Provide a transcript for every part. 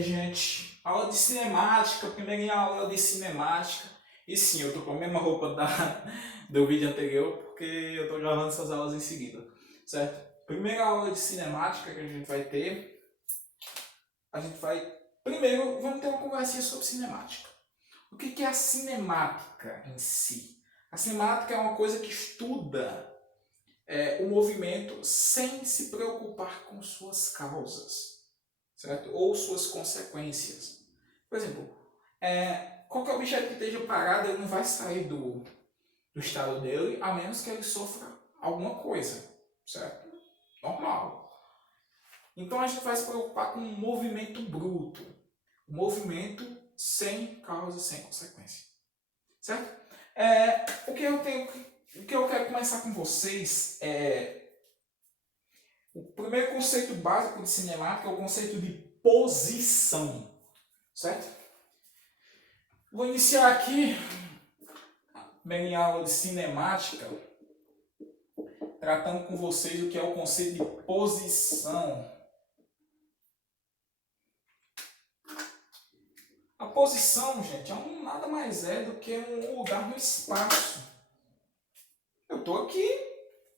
Gente, aula de cinemática, primeira aula de cinemática. E sim, eu tô com a mesma roupa do vídeo anterior, porque eu tô gravando essas aulas em seguida, certo? Primeira aula de cinemática que a gente vai ter, a gente vai... Primeiro, vamos ter uma conversinha sobre cinemática. O que é a cinemática em si? A cinemática é uma coisa que estuda o movimento sem se preocupar com suas causas, certo? Ou suas consequências. Por exemplo, qualquer objeto que esteja parado, ele não vai sair do estado dele, a menos que ele sofra alguma coisa, certo? Normal. Então a gente vai se preocupar com um movimento bruto, um movimento sem causa, sem consequência, certo? O que eu quero começar com vocês é o primeiro conceito básico de cinemática é o conceito de posição, certo? Vou iniciar aqui minha aula de cinemática tratando com vocês o que é o conceito de posição. A posição, gente, nada mais é do que um lugar no espaço. Eu estou aqui,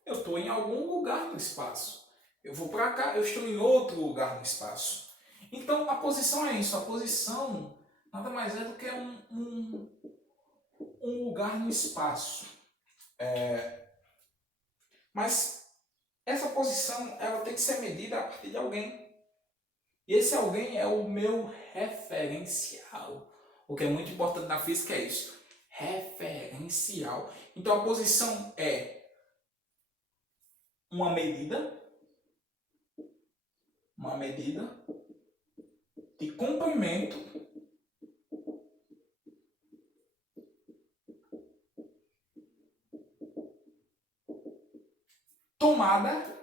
eu estou em algum lugar no espaço. Eu vou para cá, eu estou em outro lugar no espaço. Então a posição é isso, a posição nada mais é do que um lugar no espaço. Mas essa posição ela tem que ser medida a partir de alguém. E esse alguém é o meu referencial. O que é muito importante na física é isso. Referencial. Então a posição é uma medida de comprimento tomada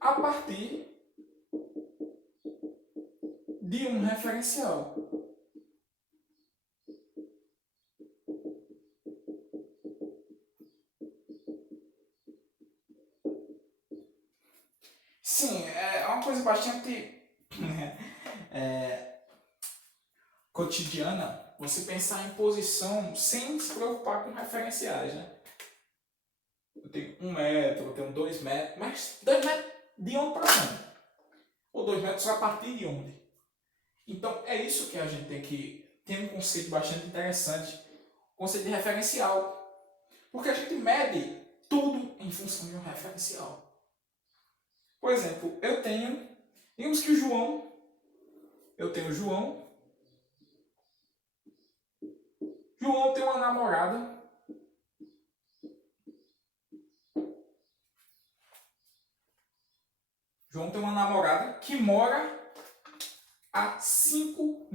a partir de um referencial. Sim, é uma coisa bastante cotidiana você pensar em posição sem se preocupar com referenciais, né? Eu tenho 1 metro, eu tenho 2 metros, mas 2 metros de onde para onde? Ou 2 metros a partir de onde? Então é isso que a gente tem que ter um conceito bastante interessante, o conceito de referencial. Porque a gente mede tudo em função de um referencial. Por exemplo, digamos que eu tenho o João tem uma namorada que mora a 5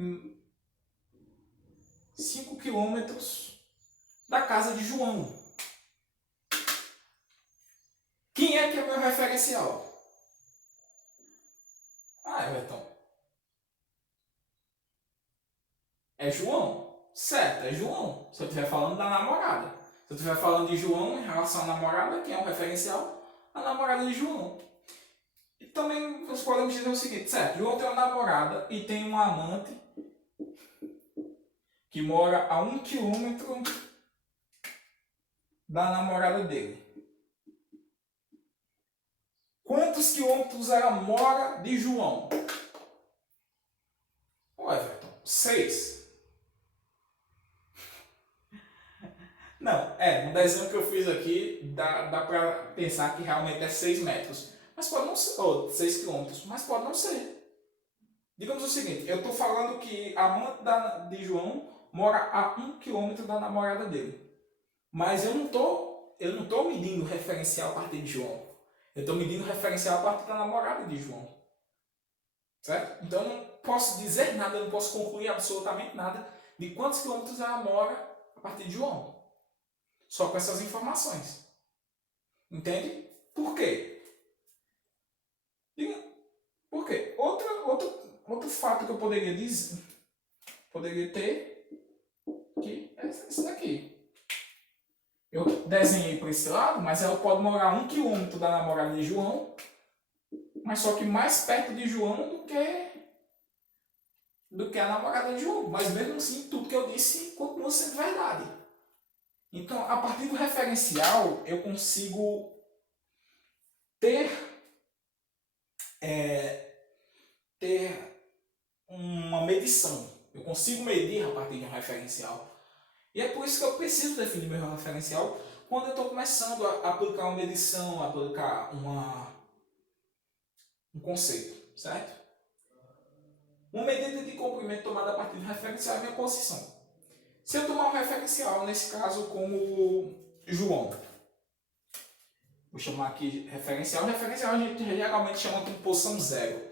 quilômetros da casa de João. Quem é que é o meu referencial? Everton. É João. Certo, é João. Se eu estiver falando da namorada. Se eu estiver falando de João em relação à namorada, quem é o referencial? A namorada de João. E também nós podemos dizer o seguinte, certo? João tem uma namorada e tem um amante que mora a 1 quilômetro da namorada dele. Quantos quilômetros ela mora de João? Everton, 6. Não, no desenho que eu fiz aqui, dá pra pensar que realmente é 6 metros. Mas pode não ser, ou 6 quilômetros, mas pode não ser. Digamos o seguinte, eu estou falando que a amante de João mora a 1 quilômetro da namorada dele. Mas eu não tô medindo referencial a partir de João. Eu estou medindo referencial a partir da namorada de João. Certo? Então eu não posso dizer nada, eu não posso concluir absolutamente nada de quantos quilômetros ela mora a partir de João. Só com essas informações. Entende? Por quê? Por quê? Outro fato que eu poderia ter que é esse daqui. Eu desenhei para esse lado, mas ela pode morar a 1 quilômetro da namorada de João, mas só que mais perto de João do que a namorada de João. Mas mesmo assim, tudo que eu disse continua sendo verdade. Então, a partir do referencial, eu consigo ter, ter uma medição. Eu consigo medir a partir de um referencial. E é por isso que eu preciso definir meu referencial quando eu estou começando a aplicar uma medição, a aplicar um conceito, certo? Uma medida de comprimento tomada a partir do referencial é a minha posição. Se eu tomar um referencial, nesse caso como João, vou chamar aqui referencial. Referencial a gente geralmente chama como posição zero,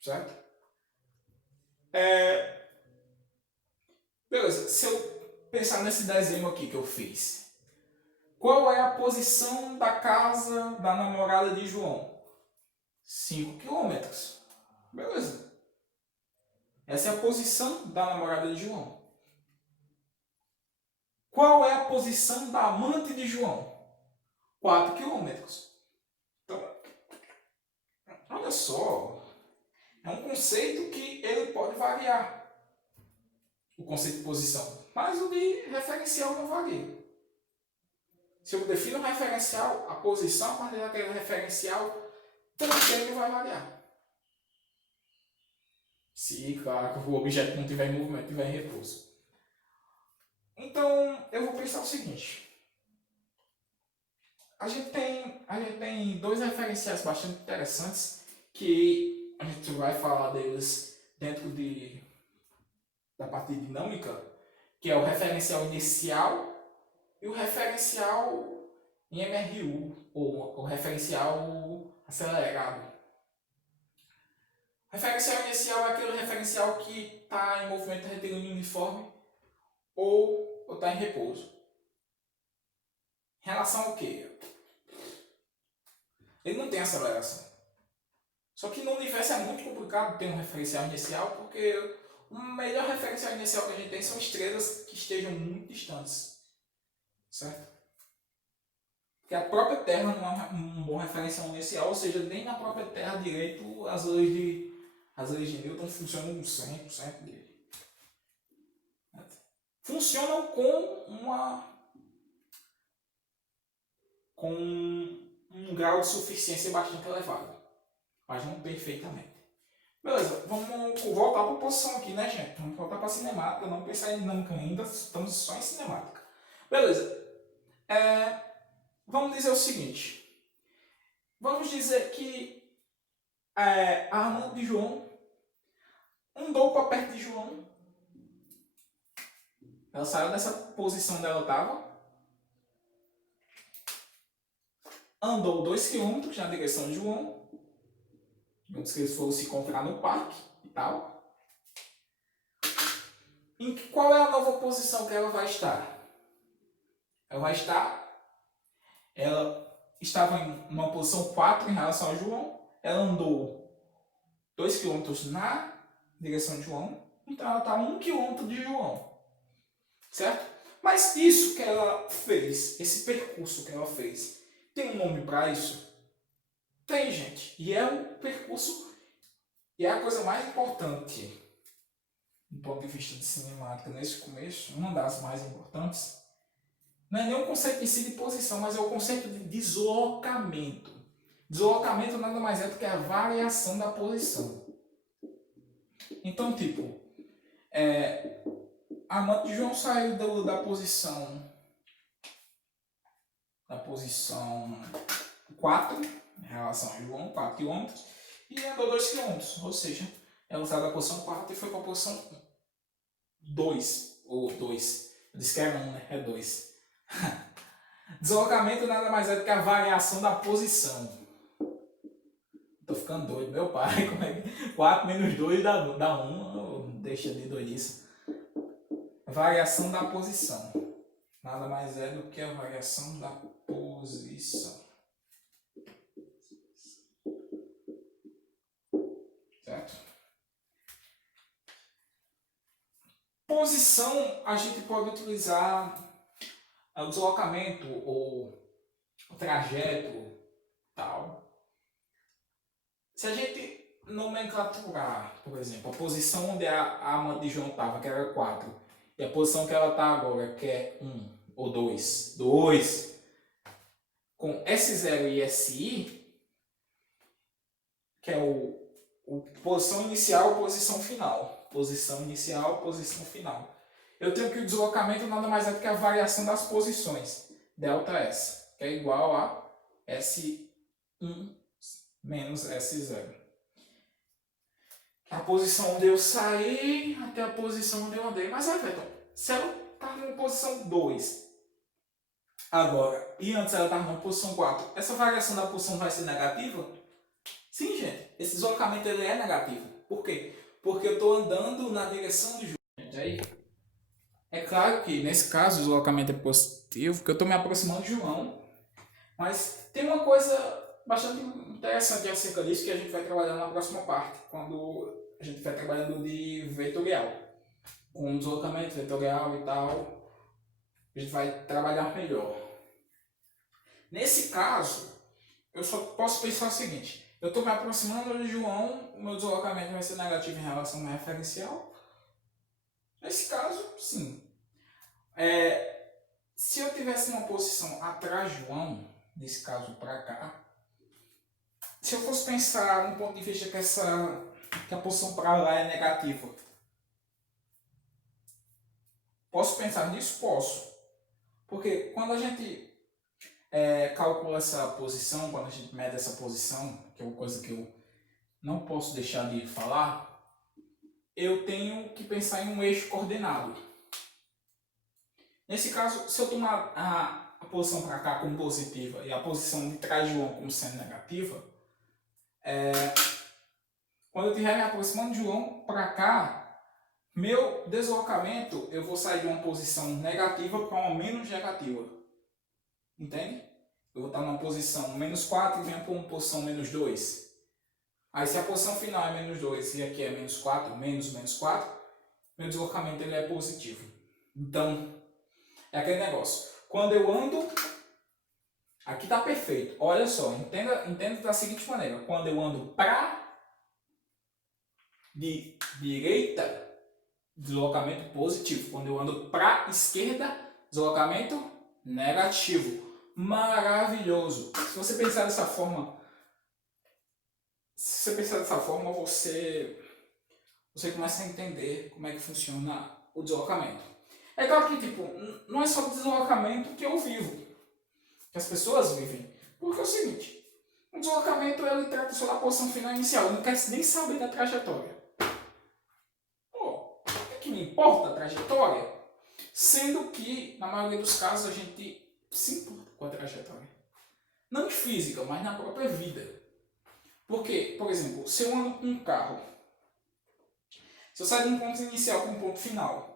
certo? Beleza, se eu pensar nesse desenho aqui que eu fiz, qual é a posição da casa da namorada de João? 5 quilômetros. Beleza. Essa é a posição da namorada de João. Qual é a posição da amante de João? 4 quilômetros. Então, olha só, é um conceito que ele pode variar, o conceito de posição, mas o de referencial não varia. Se eu defino um referencial, a posição a partir daquele referencial também vai variar. Se, claro, o objeto não estiver em movimento, estiver em repouso. Então, eu vou pensar o seguinte. A gente tem dois referenciais bastante interessantes que a gente vai falar deles dentro da parte dinâmica, que é o referencial inicial e o referencial em MRU, ou o referencial acelerado. O referencial inicial é aquele referencial que está em movimento retilíneo uniforme ou está em repouso. Em relação ao quê? Ele não tem aceleração. Só que no universo é muito complicado ter um referencial inicial, porque o melhor referencial inicial que a gente tem são estrelas que estejam muito distantes. Certo? Porque a própria Terra não é um bom referencial inicial, ou seja, nem na própria Terra direito as leis de Newton funcionam 100% dele. Funcionam com um grau de suficiência bastante elevado, mas não perfeitamente. Beleza, vamos voltar para a posição aqui, né, gente? Vamos voltar para a cinemática, não pensar em dinâmica ainda, estamos só em cinemática. Beleza, vamos dizer o seguinte. Vamos dizer que a amante de João andou para perto de João. Ela saiu dessa posição onde ela estava, andou 2 km na direção de João, antes que eles foram se encontrar no parque e tal. Em qual é a nova posição que ela vai estar? Ela estava em uma posição 4 em relação a João, ela andou 2 km na direção de João, então ela está a 1 km de João, certo? Mas isso que ela fez, esse percurso que ela fez, tem um nome para isso? Tem, gente. E é o percurso, e é a coisa mais importante do ponto de vista de cinemática nesse começo, uma das mais importantes, não é nem o conceito em si de posição, mas é o conceito de deslocamento. Deslocamento nada mais é do que a variação da posição. Então, tipo, a amante de João saiu da posição 4, em relação a João, 4 km, e andou 2 km, ou seja, ela saiu da posição 4 e foi para a posição 2, ou 2. Eu disse que é 1, né? É 2. Deslocamento nada mais é do que a variação da posição. Tô ficando doido, meu pai. Como é que 4 menos 2 dá 1? Deixa de doidice. Variação da posição. Nada mais é do que a variação da posição. Certo? Posição a gente pode utilizar o deslocamento ou o trajeto tal Se a gente nomenclaturar, por exemplo, a posição onde a amante de João estava, que era 4, e a posição que ela está agora, que é 1 ou 2, 2, com S0 e SI, que é o posição inicial, posição final. Posição inicial, posição final. Eu tenho que o deslocamento nada mais é do que a variação das posições, ΔS, que é igual a S1 menos S0. A posição onde eu saí até a posição onde eu andei. Mas, Everton, se ela está numa posição 2 agora, e antes ela estava numa posição 4, essa variação da posição vai ser negativa? Sim, gente. Esse deslocamento ele é negativo. Por quê? Porque eu estou andando na direção de João. Gente, aí, é claro que nesse caso o deslocamento é positivo, porque eu estou me aproximando de João. Mas tem uma coisa bastante interessante acerca disso que a gente vai trabalhar na próxima parte, quando a gente vai trabalhando de vetorial. Com deslocamento vetorial e tal, a gente vai trabalhar melhor. Nesse caso, eu só posso pensar o seguinte: eu estou me aproximando de João, o meu deslocamento vai ser negativo em relação ao meu referencial. Nesse caso, sim. Se eu tivesse uma posição atrás de João, nesse caso para cá, se eu fosse pensar no ponto de vista que a posição para lá é negativa, posso pensar nisso? Posso. Porque quando a gente calcula essa posição, quando a gente mede essa posição, que é uma coisa que eu não posso deixar de falar, eu tenho que pensar em um eixo coordenado. Nesse caso, se eu tomar a posição para cá como positiva e a posição de trás de João como sendo negativa, quando eu estiver me aproximando de João para cá, meu deslocamento, eu vou sair de uma posição negativa para uma menos negativa. Entende? Eu vou estar numa posição menos 4 e venho para uma posição menos 2. Aí se a posição final é menos 2 e aqui é menos 4, menos 4, meu deslocamento ele é positivo. Então, é aquele negócio. Quando eu ando, aqui está perfeito. Olha só, entenda da seguinte maneira. Quando eu ando para de direita, deslocamento positivo. Quando eu ando para esquerda, deslocamento negativo. Maravilhoso. Se você pensar dessa forma, você começa a entender como é que funciona o deslocamento. É claro que tipo, não é só o deslocamento que eu vivo, que as pessoas vivem. Porque é o seguinte, o deslocamento ele trata só da posição final inicial, eu não quero nem saber da trajetória. O que me importa a trajetória? Sendo que, na maioria dos casos, a gente se importa com a trajetória. Não em física, mas na própria vida. Porque, por exemplo, se eu ando com um carro, se eu saio de um ponto inicial para um ponto final,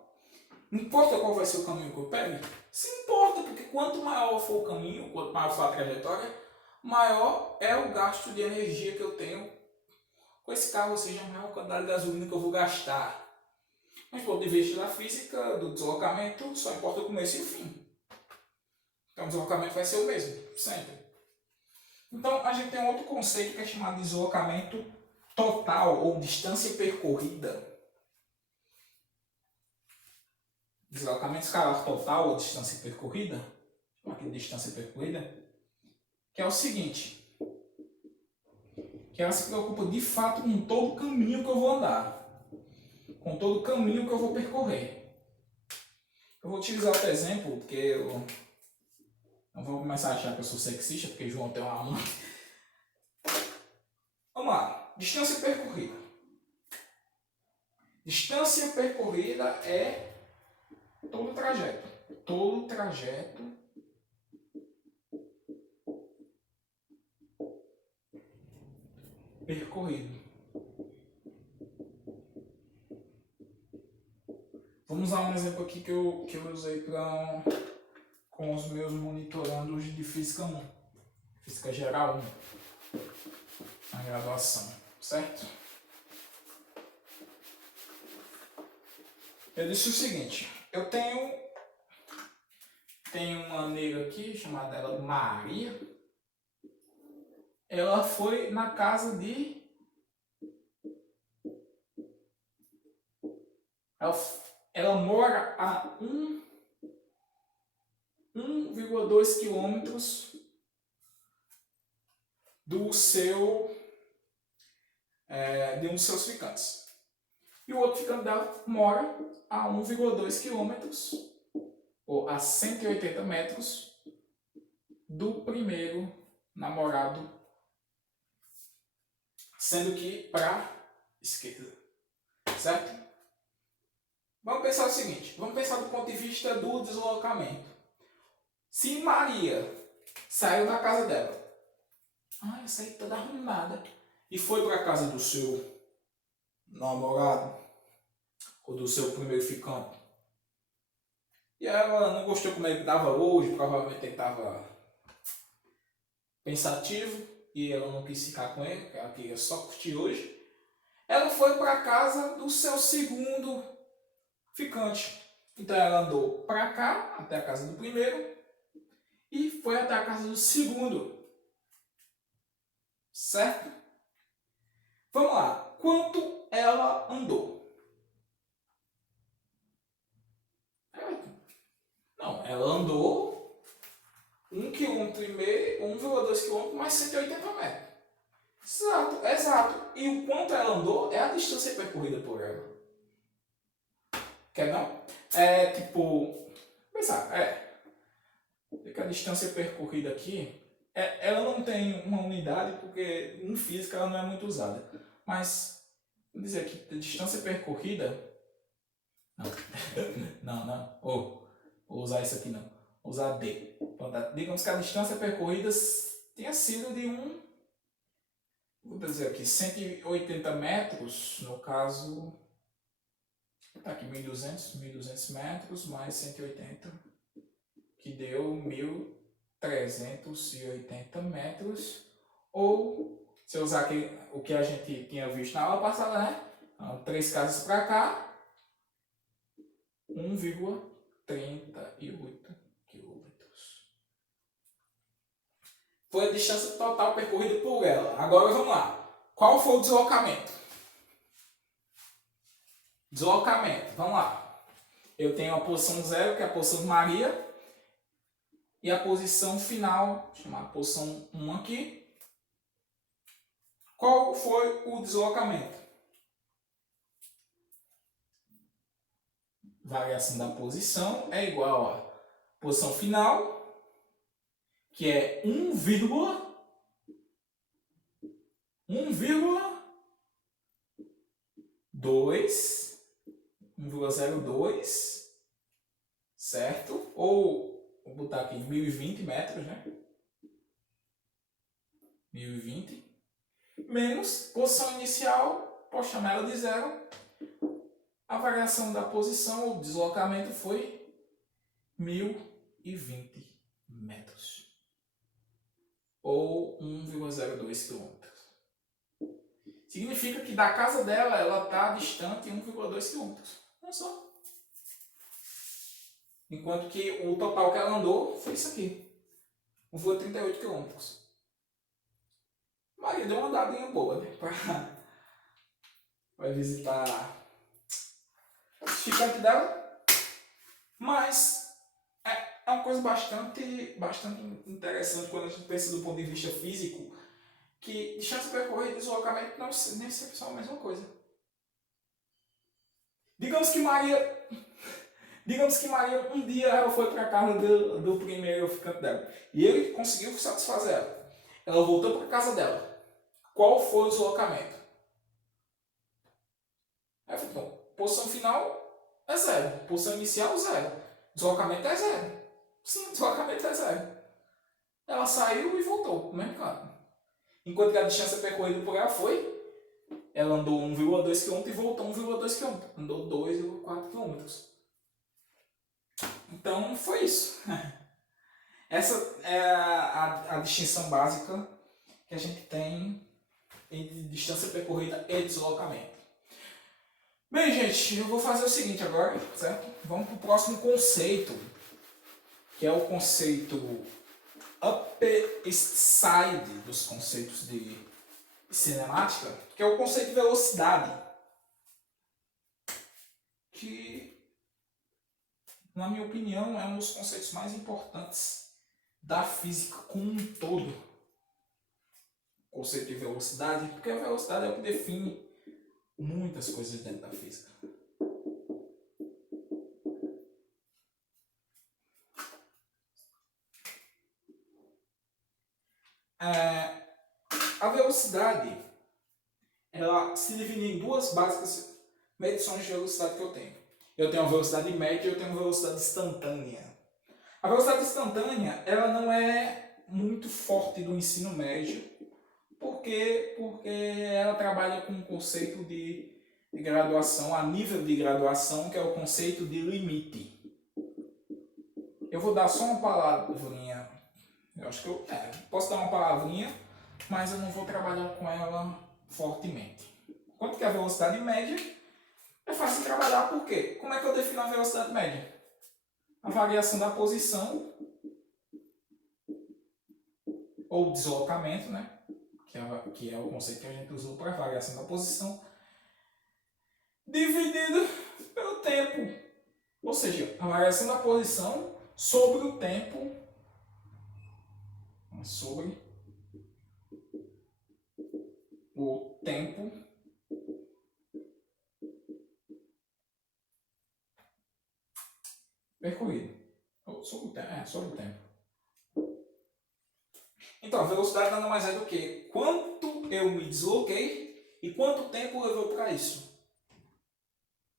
não importa qual vai ser o caminho que eu pego? Se importa, porque quanto maior for o caminho, quanto maior for a trajetória, maior é o gasto de energia que eu tenho com esse carro, ou seja, a maior quantidade de gasolina que eu vou gastar. Mas do ponto de vista da física, do deslocamento, só importa o começo e o fim. Então o deslocamento vai ser o mesmo, sempre. Então a gente tem um outro conceito que é chamado de deslocamento total ou distância percorrida. Deslocamento escalar total ou distância percorrida, aqui de distância percorrida, que é o seguinte, que ela se preocupa de fato com todo o caminho que eu vou andar, com todo o caminho que eu vou percorrer. Eu vou utilizar outro exemplo, porque eu não vou começar a achar que eu sou sexista, porque João tem uma mão. Vamos lá, distância percorrida. Distância percorrida é todo o trajeto. Todo o trajeto percorrido. Vamos usar um exemplo aqui que eu usei com os meus monitorandos de Física 1. Física Geral 1. Na graduação, certo? Eu disse o seguinte, eu tenho uma nega aqui, chamada ela Maria. Ela foi na casa de ela mora a 1,2 quilômetros do seu, de um dos seus ficantes. E o outro ficante dela mora a 1,2 quilômetros, ou a 180 metros, do primeiro namorado, sendo que para esquerda, certo? Vamos pensar o seguinte, vamos pensar do ponto de vista do deslocamento. Se Maria saiu da casa dela, eu saí toda arrumada, e foi para a casa do seu namorado, ou do seu primeiro ficante, e ela não gostou como ele estava hoje, provavelmente ele estava pensativo, e ela não quis ficar com ele, ela queria só curtir hoje. Ela foi para a casa do seu segundo ficante. Então ela andou para cá, até a casa do primeiro, e foi até a casa do segundo. Certo? Vamos lá. Quanto ela andou? Não, ela andou 1,5 km, 1,2 km mais 180 metros. Exato, exato. E o quanto ela andou é a distância percorrida por ela. Quer não? É tipo... Pensar, que a distância percorrida aqui, ela não tem uma unidade porque em física ela não é muito usada. Mas, vou dizer aqui, a distância percorrida... Não. Vou usar isso aqui não. Vou usar D. Digamos que a distância percorrida tenha sido de vou dizer aqui, 180 metros, no caso... Tá aqui 1.200 metros mais 180, que deu 1.380 metros, ou, se eu usar aqui o que a gente tinha visto na aula passada, né? Então, 3 casas para cá, 1,38 quilômetros. Foi a distância total percorrida por ela. Agora vamos lá. Qual foi o deslocamento? Vamos lá. Eu tenho a posição 0, que é a posição de Maria, e a posição final, vou chamar a posição 1 aqui. Qual foi o deslocamento? Variação da posição é igual a posição final, que é 1,02, certo? Ou, vou botar aqui 1.020 metros, né? 1.020, menos posição inicial, posso chamar ela de 0. A variação da posição, o deslocamento foi 1.020 metros. Ou 1,02 km. Significa que da casa dela, ela está distante 1,2 km. Não é só. Enquanto que o total que ela andou foi isso aqui. 1,38 km. Maria deu uma andadinha boa, né? Vai visitar o ficante dela. Mas é uma coisa bastante interessante quando a gente pensa do ponto de vista físico, que distância percorrida e deslocamento não nem sempre são a mesma coisa. Digamos que Maria um dia ela foi para a casa do primeiro ficante dela e ele conseguiu satisfazer ela. Ela voltou para a casa dela. Qual foi o deslocamento? Então, posição final é 0. Posição inicial, 0. Deslocamento é 0. Sim, deslocamento é 0. Ela saiu e voltou no mesmo canto. Enquanto que a distância percorrida por ela ela andou 1,2 km e voltou 1,2 km. Andou 2,4 km. Então, foi isso. Essa é a distinção básica que a gente tem entre distância percorrida e deslocamento. Bem, gente, eu vou fazer o seguinte agora, certo? Vamos para o próximo conceito, que é o conceito Upper East Side dos conceitos de cinemática, que é o conceito de velocidade. que, na minha opinião, é um dos conceitos mais importantes da física como um todo. O conceito de velocidade, porque a velocidade é o que define muitas coisas dentro da física. A velocidade, ela se divide em duas básicas medições de velocidade que eu tenho. Eu tenho a velocidade média e eu tenho a velocidade instantânea. A velocidade instantânea, ela não é muito forte do ensino médio. Por quê? Porque ela trabalha com um conceito de graduação, a nível de graduação, que é o conceito de limite. Eu vou dar só uma palavrinha. Eu acho que eu posso dar uma palavrinha, mas eu não vou trabalhar com ela fortemente. Quanto que é a velocidade média? É fácil trabalhar, por quê? Como é que eu defino a velocidade média? A variação da posição ou deslocamento, né? Que é o conceito que a gente usou para variação da posição, dividido pelo tempo. Ou seja, a variação da posição sobre o tempo, percorrido. Sobre o tempo. Então, a velocidade nada mais é do que quanto eu me desloquei e quanto tempo levou para isso.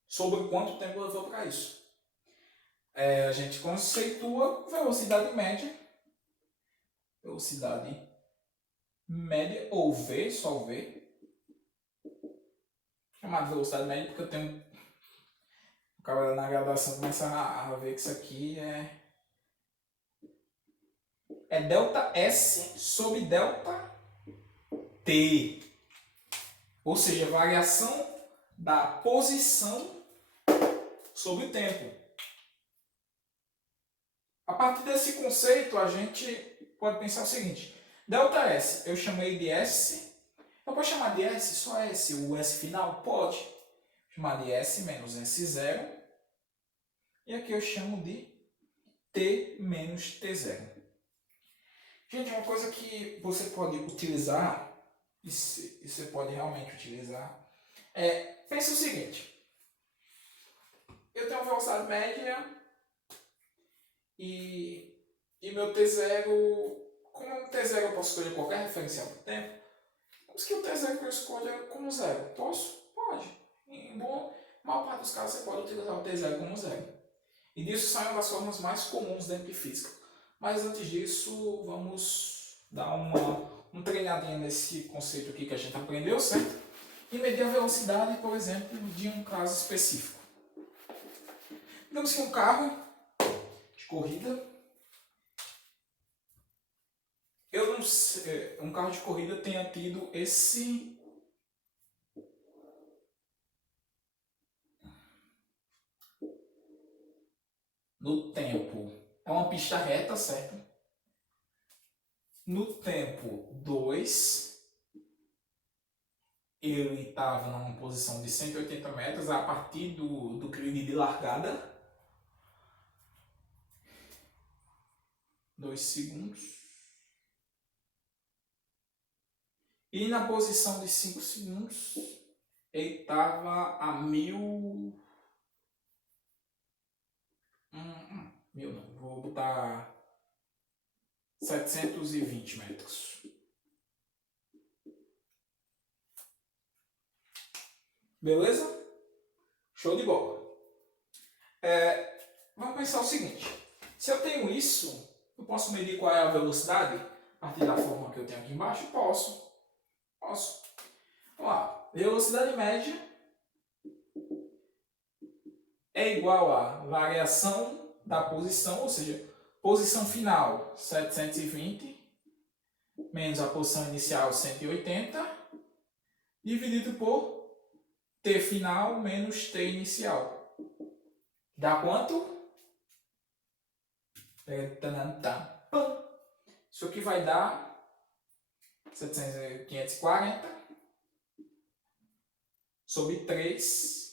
Sobre quanto tempo levou para isso. A gente conceitua velocidade média. Velocidade média, ou V, só V. Chamado velocidade média porque eu tenho... O cara na graduação começa a ver que isso aqui é delta S sobre delta T. Ou seja, variação da posição sobre o tempo. A partir desse conceito, a gente pode pensar o seguinte. Delta S, eu chamei de S. Eu posso chamar de S, só S, o S final? Pode. Chamar de S menos S0. E aqui eu chamo de T menos T0. Gente, uma coisa que você pode utilizar, e você pode realmente utilizar, pense o seguinte. Eu tenho uma velocidade média e meu T0, como é um T0 eu posso escolher qualquer referencial do tempo, vamos que o T0 que eu escolha como zero. Posso? Pode. Em maior parte dos casos você pode utilizar o T0 como zero. E disso sai uma das formas mais comuns dentro de física. Mas antes disso, vamos dar uma treinadinha nesse conceito aqui que a gente aprendeu, certo? E medir a velocidade, por exemplo, de um caso específico. Digamos que um carro de corrida, um carro de corrida tenha tido esse no tempo, é uma pista reta, certo? No tempo 2, ele estava numa posição de 180 metros a partir do grid de largada. 2 segundos. E na posição de 5 segundos, ele estava a 1000... Mil não, vou botar 720 metros. Beleza? Show de bola. Vamos pensar o seguinte. Se eu tenho isso, eu posso medir qual é a velocidade a partir da forma que eu tenho aqui embaixo? Posso. Vamos lá. Velocidade média é igual a variação da posição, ou seja, posição final 720 menos a posição inicial 180 dividido por T final menos T inicial. Dá quanto? Isso aqui vai dar 540 sobre 3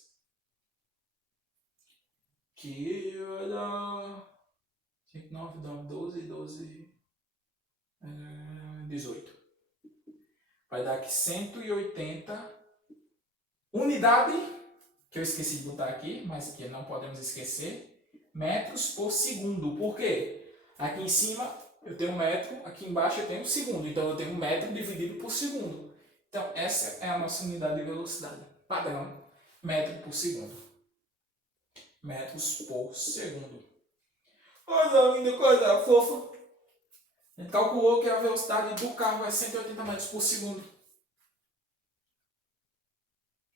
que vai dar 9, 12, 12, 18. Vai dar aqui 180 unidade, que eu esqueci de botar aqui, mas que não podemos esquecer, metros por segundo. Por quê? Aqui em cima eu tenho metro, aqui embaixo eu tenho segundo. Então eu tenho metro dividido por segundo. Então essa é a nossa unidade de velocidade padrão, metro por segundo. Metros por segundo. Coisa linda, coisa fofa. A gente calculou que a velocidade do carro é 180 metros por segundo.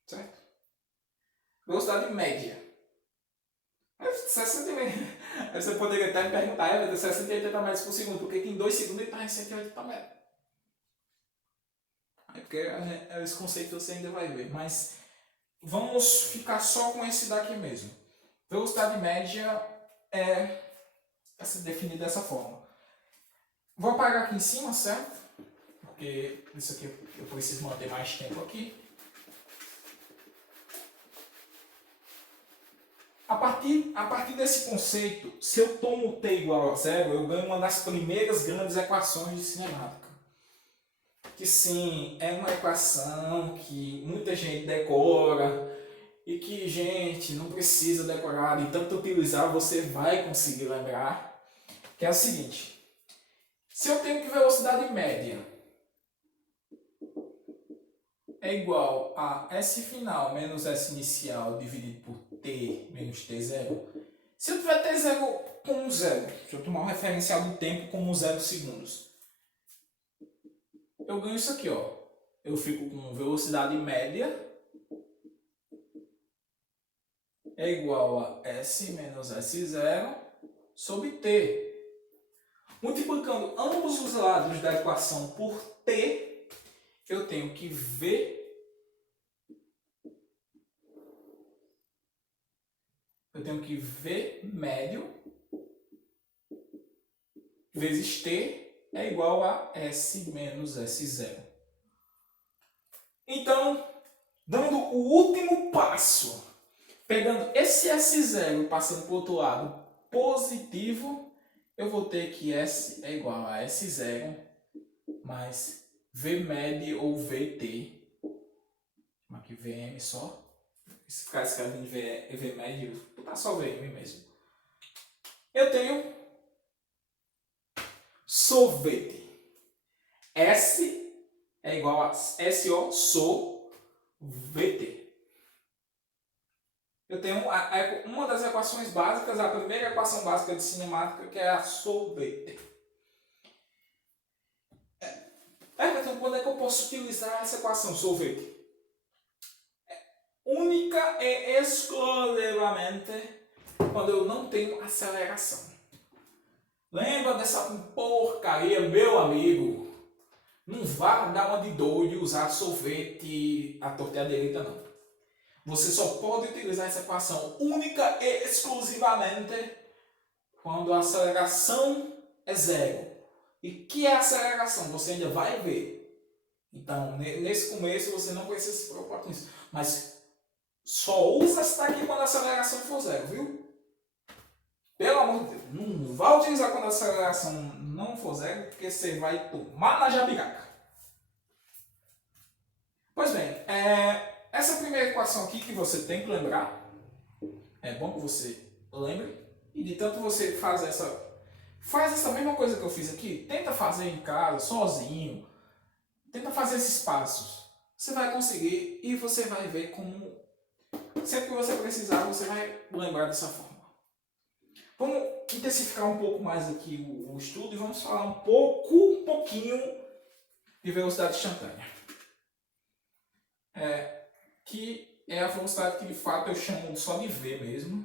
Certo? Velocidade média. 60 metros. Aí você poderia até me perguntar, 60 metros por segundo, porque em 2 segundos ele está em 180 metros. É porque esse conceito você ainda vai ver. Mas vamos ficar só com esse daqui mesmo. Velocidade média é definida dessa forma. Vou apagar aqui em cima, certo? Porque isso aqui eu preciso manter mais tempo aqui. A partir desse conceito, se eu tomo t igual a zero, eu ganho uma das primeiras grandes equações de cinemática. Que sim, é uma equação que muita gente decora e que, gente, não precisa decorar, de tanto utilizar você vai conseguir lembrar. Que é o seguinte, se eu tenho que velocidade média é igual a S final menos S inicial dividido por T menos T0. Se eu tiver T0 como 0, se eu tomar um referencial do tempo como 0 segundos, eu ganho isso aqui, ó. Eu fico com velocidade média é igual a S menos S0 sobre T. Multiplicando ambos os lados da equação por T, eu tenho que V médio vezes T é igual a S menos S0. Então, dando o último passo, pegando esse S0 e passando para o outro lado positivo, eu vou ter que S é igual a S0 mais V médio ou VT. Aqui VM só. Se ficar escrevendo V médio, vou botar só VM mesmo. Eu tenho sorvete. S é igual a SO, SO, VT. Eu tenho uma das equações básicas, a primeira equação básica de cinemática, que é a sorvete. Então, quando é que eu posso utilizar essa equação, sorvete? Única e exclusivamente quando eu não tenho aceleração. Lembra dessa porcaria, meu amigo? Não vá dar uma de doido e usar sorvete à torta e à direita, não. Você só pode utilizar essa equação única e exclusivamente quando a aceleração é zero. E que é a aceleração? Você ainda vai ver. Então, nesse começo, você não precisa se preocupar com isso. Mas só usa essa daqui quando a aceleração for zero, viu? Pelo amor de Deus, não vai utilizar quando a aceleração não for zero, porque você vai tomar na jabiraca. Pois bem, essa primeira equação aqui que você tem que lembrar, é bom que você lembre, e de tanto você faz essa mesma coisa que eu fiz aqui, tenta fazer em casa, sozinho, tenta fazer esses passos. Você vai conseguir e você vai ver como, sempre que você precisar, você vai lembrar dessa forma. Vamos intensificar um pouco mais aqui o estudo e vamos falar um pouquinho de velocidade instantânea. Que é a velocidade que de fato eu chamo só de V mesmo.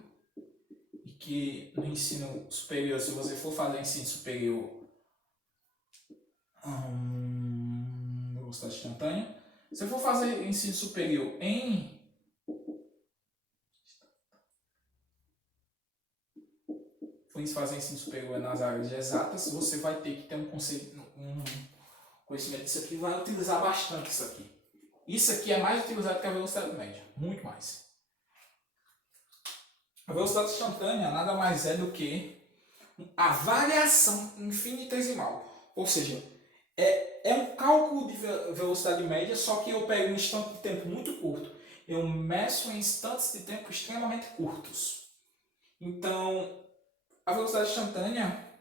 E que no ensino superior, se você for fazer ensino superior, velocidade instantânea. Se eu for fazer ensino superior fazer ensino superior nas áreas exatas, você vai ter que ter um conhecimento disso aqui, vai utilizar bastante isso aqui. Isso aqui é mais utilizado que a velocidade média, muito mais. A velocidade instantânea nada mais é do que a variação infinitesimal. Ou seja, é um cálculo de velocidade média, só que eu pego um instante de tempo muito curto. Eu meço em instantes de tempo extremamente curtos. Então, a velocidade instantânea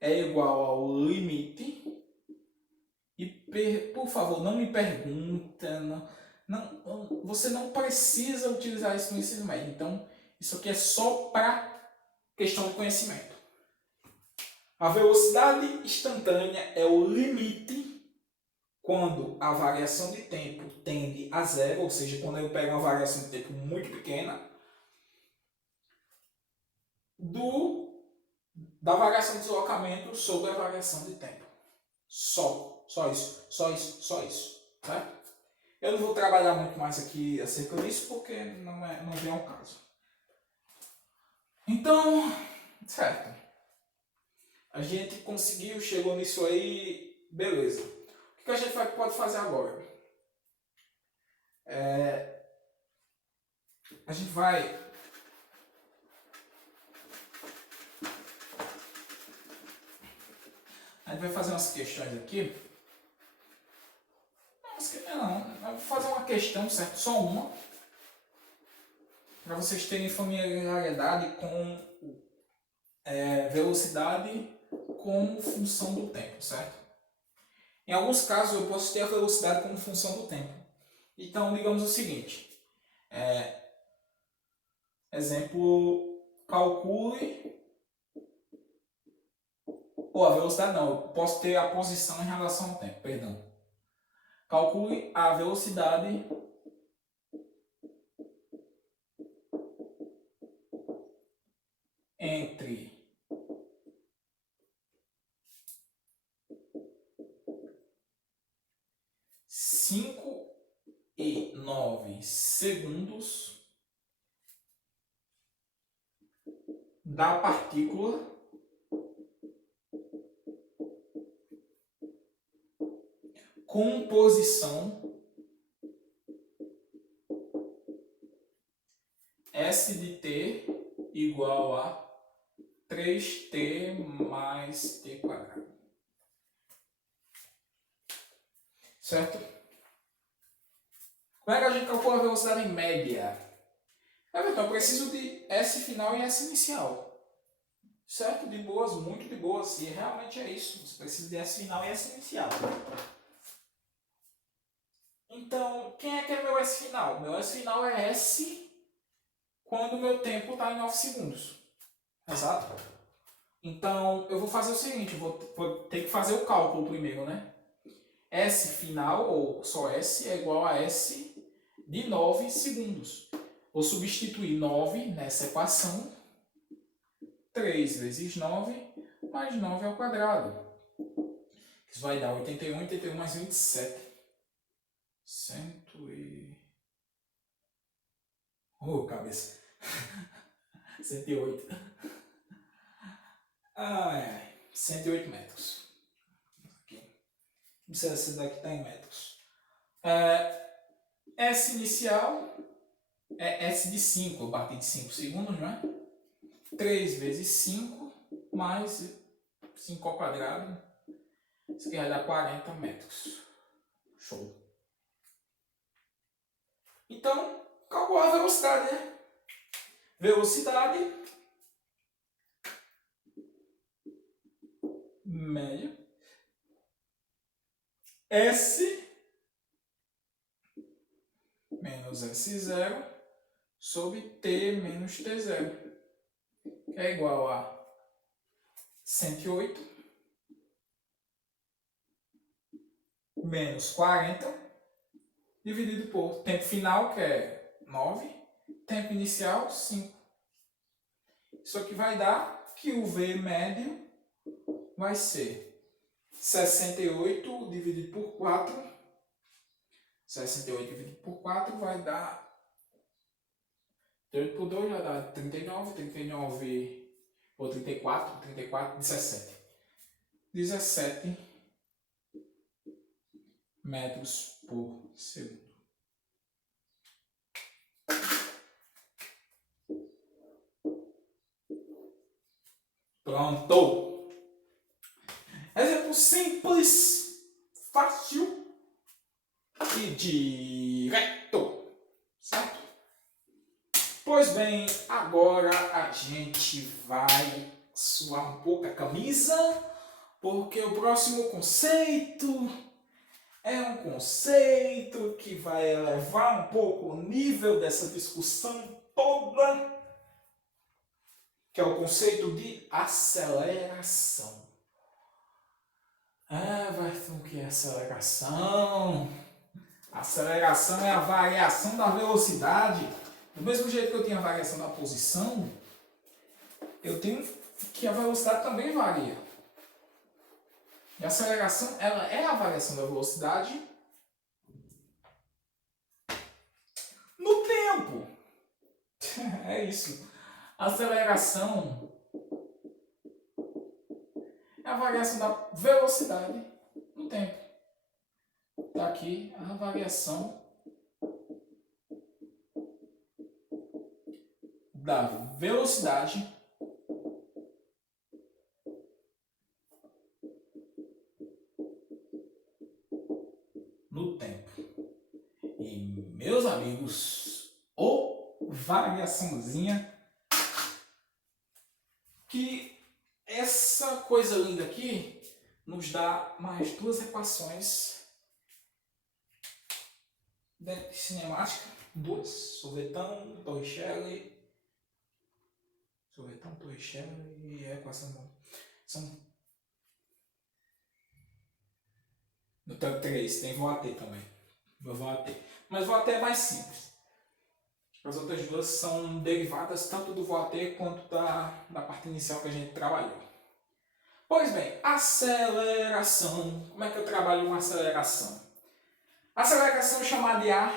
é igual ao limite. E, por favor, não me pergunta. Você não precisa utilizar isso no ensino médio. Então, isso aqui é só para questão de conhecimento. A velocidade instantânea é o limite quando a variação de tempo tende a zero, ou seja, quando eu pego uma variação de tempo muito pequena, da variação de deslocamento sobre a variação de tempo. Só isso, só isso, certo? Eu não vou trabalhar muito mais aqui acerca disso porque não vem ao caso. Então, certo. A gente conseguiu, chegou nisso aí, beleza. O que a gente pode fazer agora? A gente vai fazer umas questões aqui. Não, vou fazer uma questão, certo? Só uma. Para vocês terem familiaridade com velocidade como função do tempo, certo? Em alguns casos eu posso ter a velocidade como função do tempo. Então, digamos o seguinte. Exemplo, calcule... a velocidade não, eu posso ter a posição em relação ao tempo, perdão. Calcule a velocidade entre 5 e 9 segundos da partícula com posição S de t igual a 3t mais t quadrado. Certo? Como é que a gente calcula a velocidade média? Então eu preciso de S final e S inicial. Certo? De boas, muito de boas. E realmente é isso. Você precisa de S final e S inicial. Então, quem é que é meu S final? Meu S final é S quando o meu tempo está em 9 segundos. Exato? Então, eu vou fazer o seguinte, eu vou ter que fazer o cálculo primeiro, né? S final, ou só S, é igual a S de 9 segundos. Vou substituir 9 nessa equação. 3 vezes 9 mais 9 ao quadrado. Isso vai dar 81, 81 mais 27. 100 e... cabeça. 108. 108 metros. Aqui. Esse daqui está em metros. S inicial é S de 5, eu bati de 5 segundos, não é? 3 vezes 5 mais 5 ao quadrado. Isso aqui vai dar 40 metros. Show. Então, calcular a velocidade, né? Velocidade média S menos S0 sobre T menos T0, que é igual a 108 menos 40 dividido por tempo final, que é 9, tempo inicial, 5. Isso aqui vai dar que o V médio vai ser 68 dividido por 4. 68 dividido por 4 vai dar 8 por 2 vai dar 39, 39 ou 34, 34, 17. 17 metros por segundo. Pronto! Exemplo simples, fácil e direto, certo? Pois bem, agora a gente vai suar um pouco a camisa, porque o próximo conceito é um conceito que vai elevar um pouco o nível dessa discussão toda, que é o conceito de aceleração. Everton, o que é aceleração? Aceleração é a variação da velocidade. Do mesmo jeito que eu tenho a variação da posição, eu tenho que a velocidade também varia. E a aceleração, ela é a variação da velocidade no tempo. É isso. A aceleração é a variação da velocidade no tempo. Está aqui a variação da velocidade no tempo. E, meus amigos, variaçãozinha que essa coisa linda aqui nos dá mais duas equações de cinemática, duas, sorvetão, Torricelli e a equação são no tanto 3, tem VOAT também. VOAT. Mas VOAT é mais simples. As outras duas são derivadas tanto do VOAT quanto da parte inicial que a gente trabalhou. Pois bem, aceleração. Como é que eu trabalho uma aceleração? Aceleração é chamada de ar.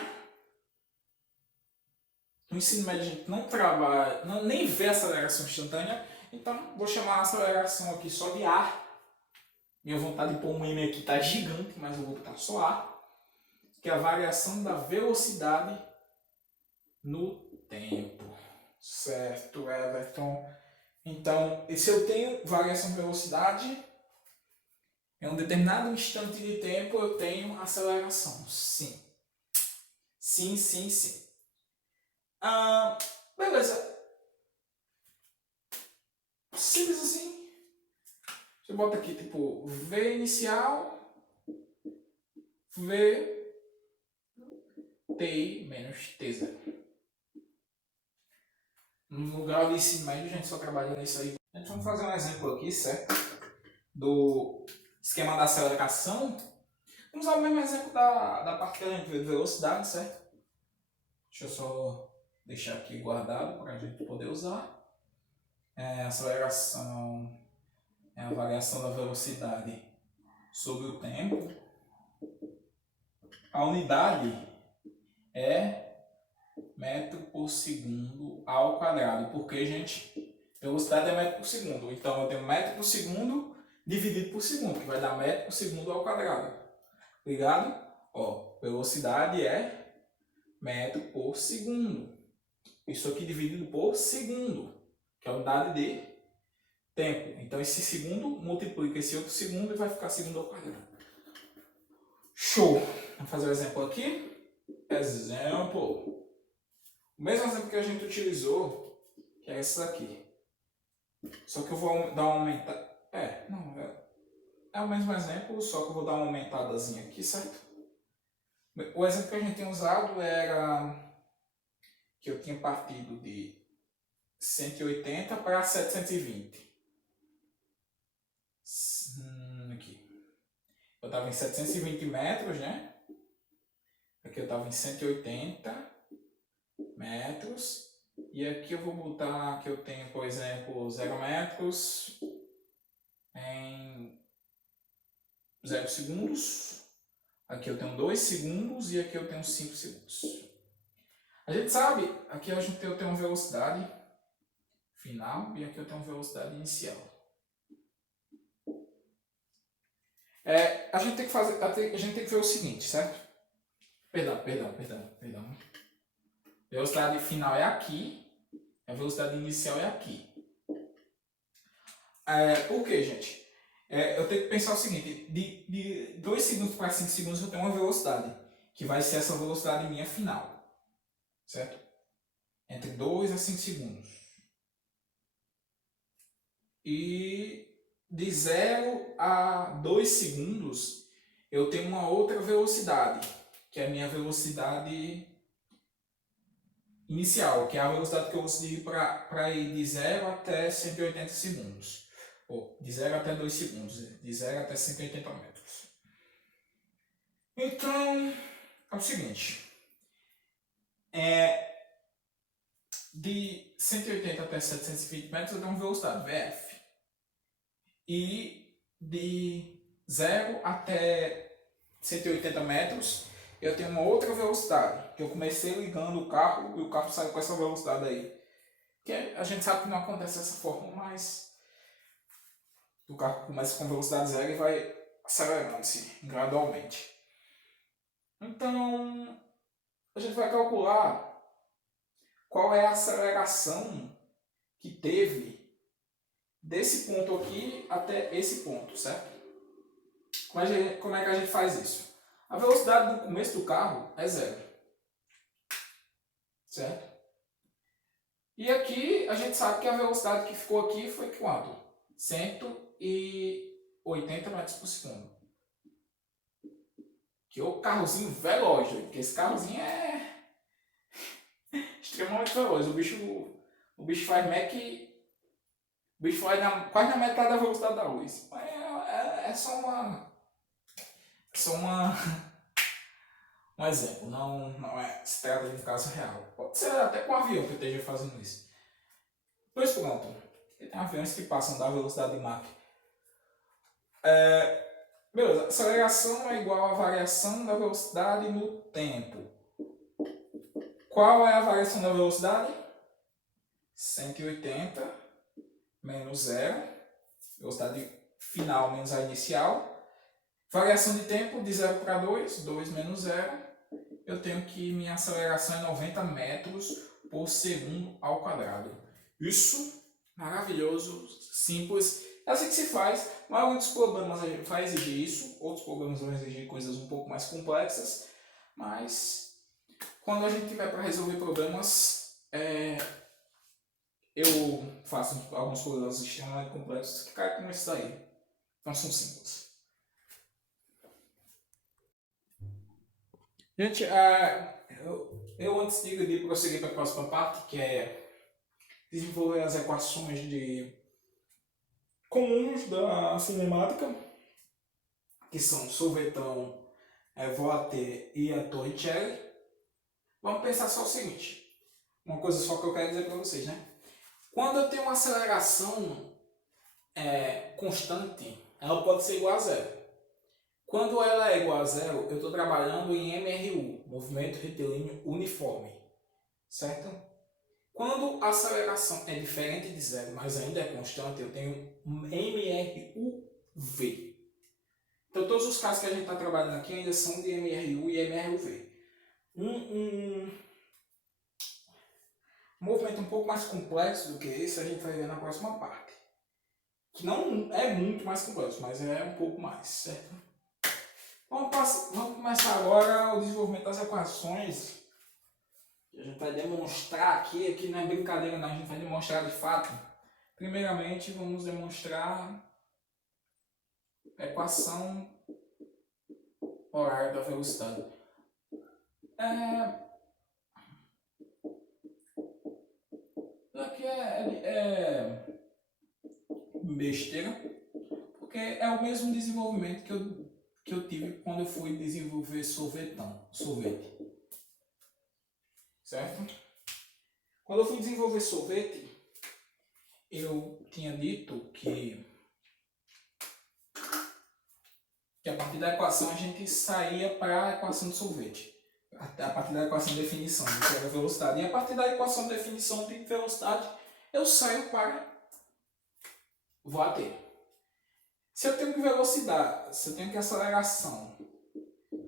No ensino médio a gente não trabalha, nem vê aceleração instantânea, então vou chamar a aceleração aqui só de ar. Minha vontade de pôr um M aqui está gigante, mas eu vou botar só ar, que é a variação da velocidade no tempo. Certo, Everton? Então, se eu tenho variação de velocidade, em um determinado instante de tempo eu tenho aceleração. Sim. Sim. Beleza. Simples assim. Você bota aqui, tipo, V inicial, V, TI menos T0. No grau de ensino médio, a gente só trabalha nisso aí. A gente vai fazer um exemplo aqui, certo? Do esquema da aceleração. Vamos usar o mesmo exemplo da parte que a gente vê de velocidade, certo? Deixa eu só deixar aqui guardado para a gente poder usar. Aceleração é a variação da velocidade sobre o tempo. A unidade é metro por segundo ao quadrado. Porque, gente, velocidade é metro por segundo. Então, eu tenho metro por segundo dividido por segundo, que vai dar metro por segundo ao quadrado. Ligado? Ó, velocidade é metro por segundo. Isso aqui dividido por segundo, que é a unidade de tempo. Então, esse segundo multiplica esse outro segundo e vai ficar segundo ao quadrado. Show! Vamos fazer um exemplo aqui. Exemplo. O mesmo exemplo que a gente utilizou, que é esse daqui. Só que eu vou dar uma aumentada. É o mesmo exemplo, só que eu vou dar uma aumentadazinha aqui, certo? O exemplo que a gente tinha usado era que eu tinha partido de 180 para 720. Aqui. Eu estava em 720 metros, né? Aqui eu estava em 180 metros. E aqui eu vou botar que eu tenho, por exemplo, 0 metros em 0 segundos. Aqui eu tenho 2 segundos e aqui eu tenho 5 segundos. A gente sabe, aqui eu tenho uma velocidade final e aqui eu tenho uma velocidade inicial. A gente tem que ver o seguinte, certo? Perdão. A velocidade final é aqui, a velocidade inicial é aqui. Por quê, gente? Eu tenho que pensar o seguinte, de 2 segundos para 5 segundos eu tenho uma velocidade, que vai ser essa velocidade minha final, certo? Entre 2 a 5 segundos. E de 0 a 2 segundos eu tenho uma outra velocidade, que é a minha velocidade inicial, que é a velocidade que eu uso para ir de 0 até 180 segundos. Ou de 0 até 2 segundos, de 0 até 180 metros. Então, é o seguinte. De 180 até 720 metros eu tenho uma velocidade VF. E de 0 até 180 metros eu tenho uma outra velocidade, que eu comecei ligando o carro e o carro saiu com essa velocidade aí. Que a gente sabe que não acontece dessa forma, mas o carro começa com velocidade zero e vai acelerando-se gradualmente. Então, a gente vai calcular qual é a aceleração que teve desse ponto aqui até esse ponto, certo? Como é que a gente faz isso? A velocidade no começo do carro é zero, certo? E aqui a gente sabe que a velocidade que ficou aqui foi quanto? 180 metros por segundo. Que é o carrozinho veloz, porque esse carrozinho é extremamente veloz. O bicho faz Mac. O bicho vai quase na metade da velocidade da luz. É só um exemplo, não se trata de um caso real. Pode ser até com um avião que eu esteja fazendo isso. Pois pronto, tem aviões que passam da velocidade de Mach. Beleza, aceleração é igual à variação da velocidade no tempo. Qual é a variação da velocidade? 180 menos 0, velocidade final menos a inicial. Variação de tempo de 0 para 2, 2 menos 0. Eu tenho que minha aceleração é 90 metros por segundo ao quadrado. Isso, maravilhoso, simples. É assim que se faz. Mas muitos problemas vai exigir isso, outros problemas vão exigir coisas um pouco mais complexas. Mas quando a gente tiver para resolver problemas, eu faço alguns problemas extremamente complexos que caem como esse daí. Então são simples. Gente, eu antes de prosseguir para a próxima parte, que é desenvolver as equações comuns da cinemática, que são sorvetão, Voater e a Torricelli, vamos pensar só o seguinte, uma coisa só que eu quero dizer para vocês, né? Quando eu tenho uma aceleração constante, ela pode ser igual a zero. Quando ela é igual a zero, eu estou trabalhando em MRU, Movimento Retilíneo Uniforme, certo? Quando a aceleração é diferente de zero, mas ainda é constante, eu tenho MRUV. Então todos os casos que a gente está trabalhando aqui ainda são de MRU e MRUV. Um movimento um pouco mais complexo do que esse a gente vai ver na próxima parte. Que não é muito mais complexo, mas é um pouco mais, certo? Vamos começar agora o desenvolvimento das equações. A gente vai demonstrar aqui não é brincadeira não, a gente vai demonstrar de fato. Primeiramente vamos demonstrar a equação horária da velocidade. Aqui é besteira, porque é o mesmo desenvolvimento que eu tive quando eu fui desenvolver sorvete. Certo? Quando eu fui desenvolver sorvete, eu tinha dito que a partir da equação a gente saía para a equação de sorvete. A partir da equação de definição, que era a velocidade. E a partir da equação de definição de velocidade, eu saio para Voater. Se eu tenho que velocidade, se eu tenho que aceleração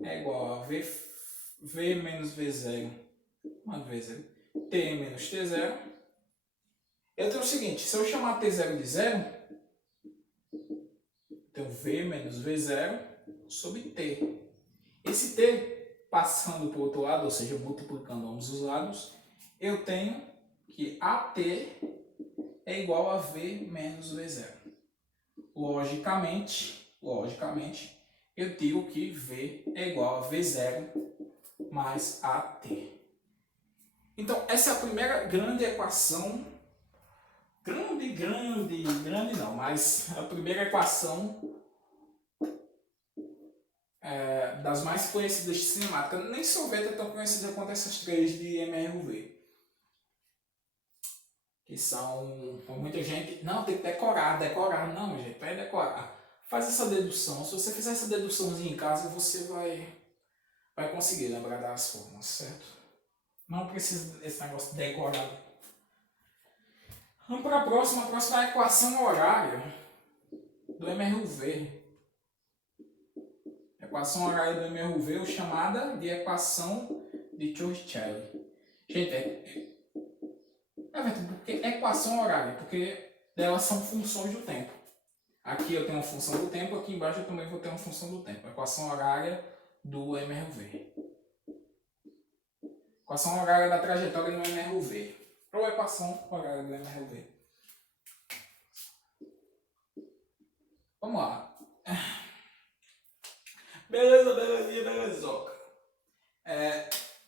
é igual a V menos V0 mais V0, T menos T0, eu tenho o seguinte, se eu chamar T0 de zero, Então, V menos V0 sobre T. Esse T passando para o outro lado, ou seja, multiplicando ambos os lados, eu tenho que AT é igual a V menos V0. Logicamente, eu digo que V é igual a V0 mais AT. Então, essa é a primeira grande equação. Grande não, mas a primeira equação das mais conhecidas de cinemática. Nem Solveto é tão conhecida quanto essas três de MRUV. Que são, muita gente, não, tem que decorar, não, gente, vai decorar. Faz essa dedução, se você fizer essa deduçãozinha em casa, você vai conseguir lembrar das formas, certo? Não precisa desse negócio de decorado. Vamos para a próxima é a equação horária do MRUV. Equação horária do MRUV, chamada de equação de Church-Kelley. Gente, porque equação horária, porque elas são funções do tempo. Aqui eu tenho uma função do tempo, aqui embaixo eu também vou ter uma função do tempo. Equação horária do MRUV. Equação horária da trajetória no MRUV. Ou equação horária do MRUV. Vamos lá. Belezoca.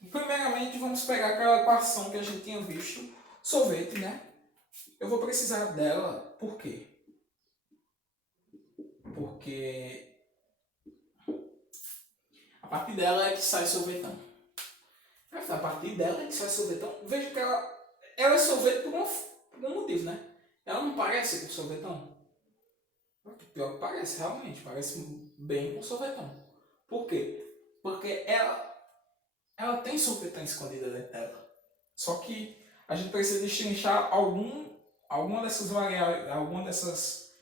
Primeiramente, vamos pegar aquela equação que a gente tinha visto, sorvete, né? Eu vou precisar dela, por quê? Porque a partir dela é que sai sorvetão. A partir dela é que sai sorvetão. Veja que ela é sorvete por um motivo, né? Ela não parece com sorvetão. Pior que parece, realmente. Parece bem com sorvetão. Por quê? Porque ela tem sorvetão escondido dentro dela. Só que a gente precisa destrinchar alguma dessas variáveis, alguma dessas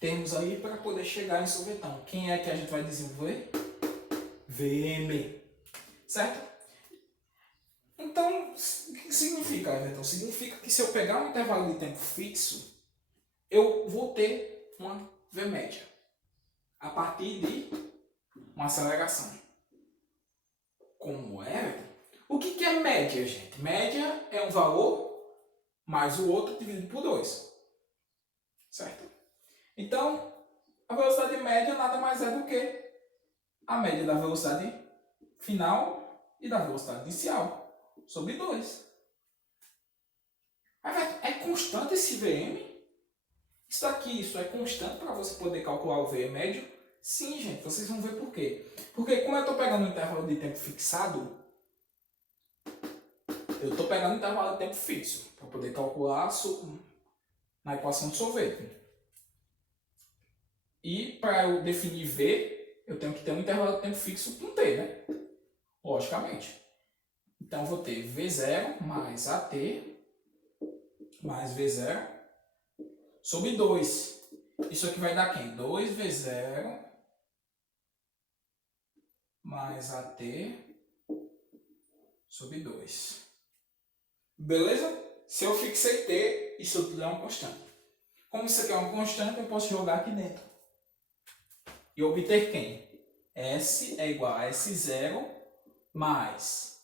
termos aí para poder chegar em sorvetão. Quem é que a gente vai desenvolver? VM. Certo? Então, o que significa, Everton? Significa que se eu pegar um intervalo de tempo fixo, eu vou ter uma V média a partir de uma aceleração. Como é, Everton? O que é média, gente? Média é um valor mais o outro dividido por 2. Certo? Então, a velocidade média nada mais é do que a média da velocidade final e da velocidade inicial sobre 2. É constante esse VM? Isso é constante para você poder calcular o V médio? Sim, gente, vocês vão ver por quê. Porque como eu estou pegando um intervalo de tempo fixado, eu estou pegando um intervalo de tempo fixo para poder calcular na equação de sorvete. E para eu definir V, eu tenho que ter um intervalo de tempo fixo com T, né? Logicamente. Então, eu vou ter V0 mais AT mais V0 sobre 2. Isso aqui vai dar quem? 2V0 mais AT sobre 2. Beleza? Se eu fixei T, isso tudo é uma constante. Como isso aqui é uma constante, eu posso jogar aqui dentro. E obter quem? S é igual a S0 mais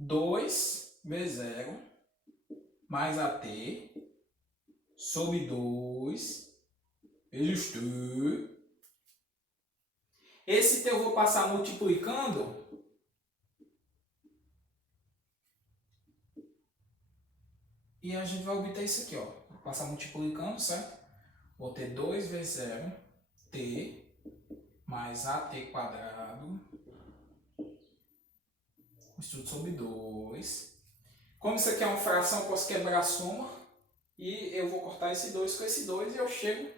2V0 mais AT sobre 2 vezes T. Esse T eu vou passar multiplicando e a gente vai obter isso aqui, ó. Vou passar multiplicando, certo? Vou ter 2V0 T mais AT quadrado, isso tudo sobre 2. Como isso aqui é uma fração, eu posso quebrar a soma. E eu vou cortar esse 2 com esse 2 e eu chego,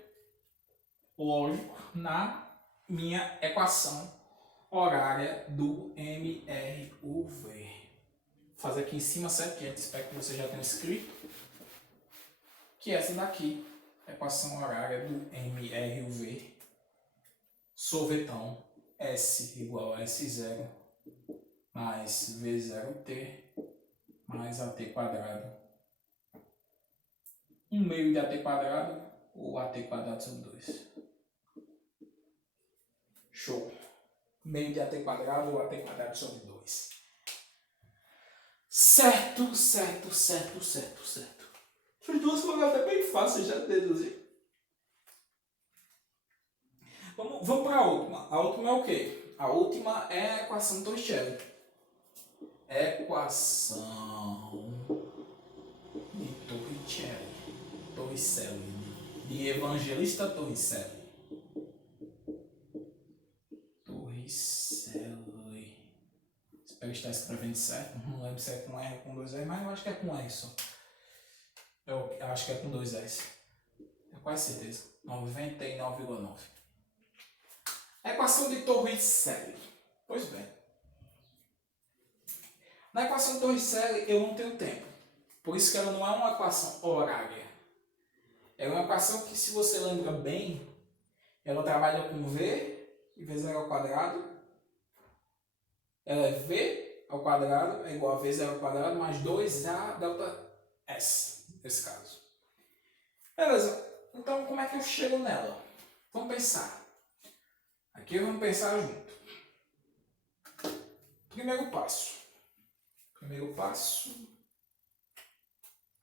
lógico, na minha equação horária do MRUV. Vou fazer aqui em cima, certo? Que eu espero que você já tenha escrito. Que é essa daqui, equação horária do MRUV. Sorvetão S igual a S0 mais V0T mais AT quadrado. 1 meio de AT quadrado o AT quadrado sobre 2. Show. Meio de AT quadrado ou AT quadrado sobre 2. Certo. As duas foram até bem fáceis já de deduzir. Vamos para a última. A última é o quê? A última é a equação de Torricelli. Equação de Torricelli. De Evangelista Torricelli. Espero estar escrevendo certo. Não lembro se é com R ou com 2 R, mas eu acho que é com R só. Eu acho que é com 2 S. Tenho quase certeza. 99,9. A equação de Torricelli. Pois bem. Na equação de Torricelli eu não tenho tempo. Por isso que ela não é uma equação horária. É uma equação que, se você lembra bem, ela trabalha com V e V0 ao quadrado. Ela é V ao quadrado é igual a V0 ao quadrado mais 2A delta S, nesse caso. Beleza. Então, como é que eu chego nela? Vamos pensar. Aqui vamos pensar junto. Primeiro passo.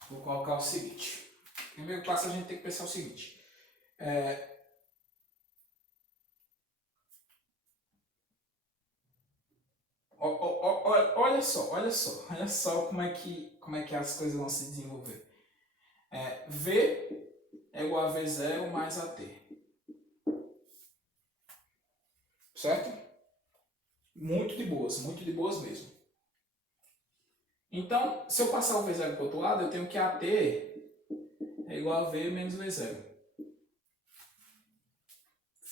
Vou colocar o seguinte. Primeiro passo, a gente tem que pensar o seguinte. Olha só como é que as coisas vão se desenvolver. V é igual a V0 mais AT. Certo? Muito de boas mesmo. Então, se eu passar o V0 para o outro lado, eu tenho que AT é igual a V menos V0.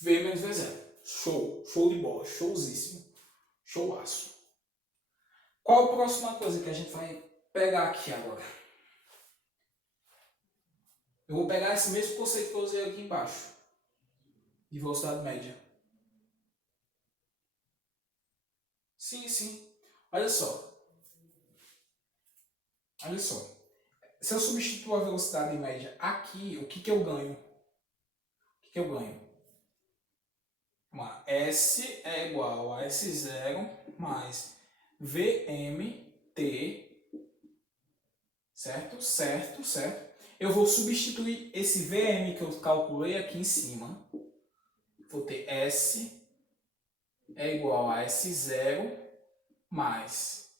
V menos V0. Show de bola, showzíssimo. Showaço. Qual a próxima coisa que a gente vai pegar aqui agora? Eu vou pegar esse mesmo conceito que eu usei aqui embaixo, de velocidade média. Sim. Olha só. Se eu substituir a velocidade média aqui, o que eu ganho? S é igual a S0 mais VMT, certo? Eu vou substituir esse VM que eu calculei aqui em cima. Vou ter S é igual a S0 mais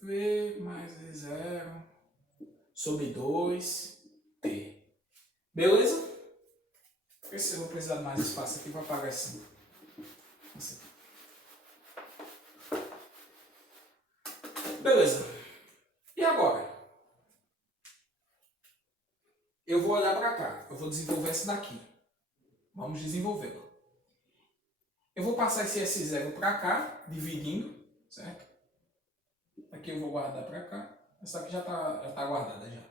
V mais V0 sobre 2T. Beleza? Eu vou precisar de mais espaço aqui para apagar assim. Beleza. E agora? Eu vou olhar para cá. Eu vou desenvolver essa daqui. Vamos desenvolvê-la. Eu vou passar esse S0 para cá, dividindo, certo? Aqui eu vou guardar para cá. Essa aqui já tá guardada já. Vou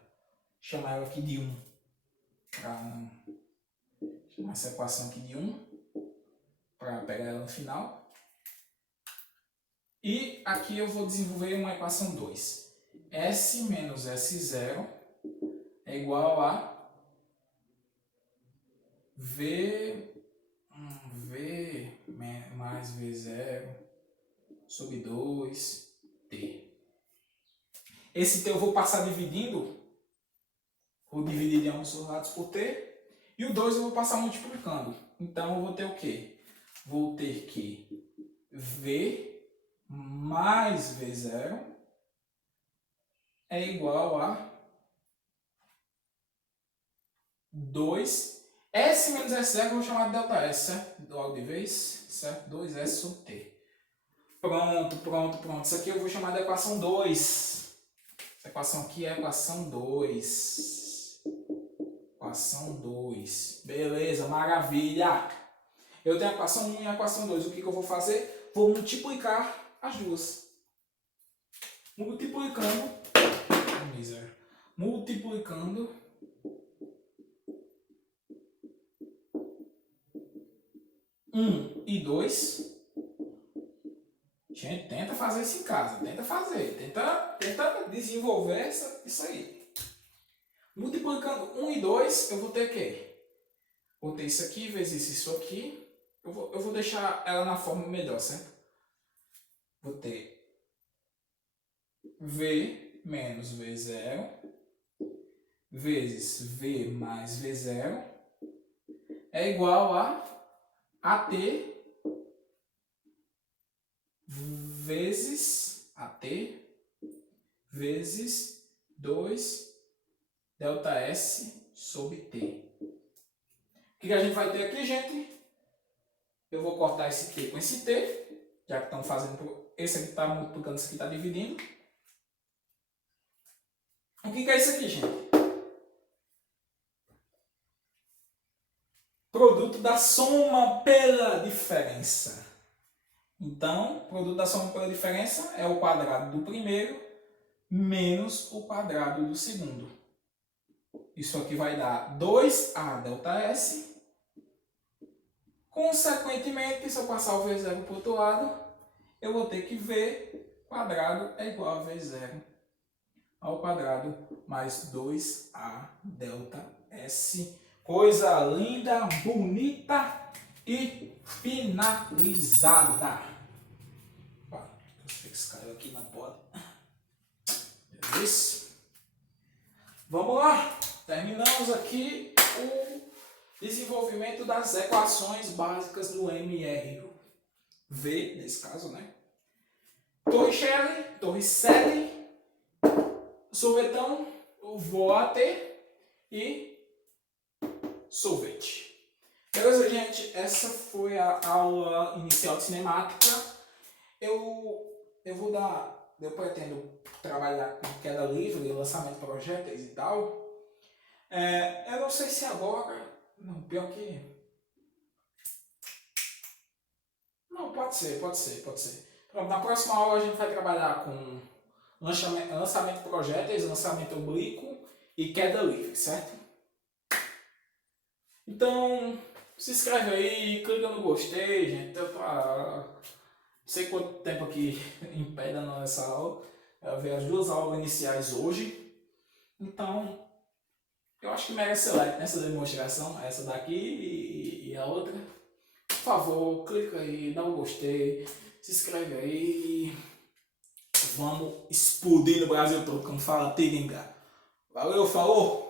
chamar ela aqui de 1. Para não chamar essa equação aqui de 1. Para pegar ela no final. E aqui eu vou desenvolver uma equação 2. S menos S0 é igual a V mais V0 sobre 2T. Esse T eu vou passar dividindo. Vou dividir de ambos os lados por T. E o 2 eu vou passar multiplicando. Então eu vou ter o quê? Vou ter que V mais V0 é igual a 2. S menos S0 eu vou chamar de delta S, certo? Logo de vez, certo? 2S sobre T. Pronto. Isso aqui eu vou chamar de equação 2. Essa equação aqui é a equação 2. Equação 2. Beleza, maravilha. Eu tenho a equação 1 e a equação 2. O que eu vou fazer? Vou multiplicar as duas. Multiplicando 1 e 2. Gente, tenta fazer isso em casa. Tenta desenvolver isso aí. Multiplicando 1 e 2, eu vou ter o quê? Vou ter isso aqui vezes isso aqui. Eu vou deixar ela na forma melhor, certo? Vou ter V menos V0 vezes V mais V0 é igual a AT vezes AT vezes 2 delta S sobre T. O que a gente vai ter aqui, gente? Eu vou cortar esse T com esse T, já que estão fazendo... Esse aqui está multiplicando, esse aqui está dividindo. O que é isso aqui, gente? Produto da soma pela diferença. Então, produto da soma pela diferença é o quadrado do primeiro menos o quadrado do segundo. Isso aqui vai dar 2A delta S. Consequentemente, se eu passar o V0 para o outro lado, eu vou ter que V quadrado é igual a V0 ao quadrado mais 2A delta S. Coisa linda, bonita e finalizada. Esse cara aqui não pode. Beleza? Vamos lá. Terminamos aqui o desenvolvimento das equações básicas do MRV, nesse caso, né? Torricelli, sorvetão, voate e sorvete. Beleza, gente? Essa foi a aula inicial de cinemática. Eu pretendo trabalhar com queda livre, lançamento de projéteis e tal. Eu não sei se agora... Não, pior que... Não, pode ser. Pronto, na próxima aula a gente vai trabalhar com lançamento de projéteis, lançamento oblíquo e queda livre, certo? Então, se inscreve aí, clica no gostei, gente. Eu tô não sei quanto tempo aqui em pé dando essa aula. Eu vi as 2 aulas iniciais hoje. Então, eu acho que merece like nessa demonstração, essa daqui e a outra. Por favor, clica aí, dá um gostei, se inscreve aí. Vamos explodir no Brasil todo, como fala Tiringa. Valeu, falou!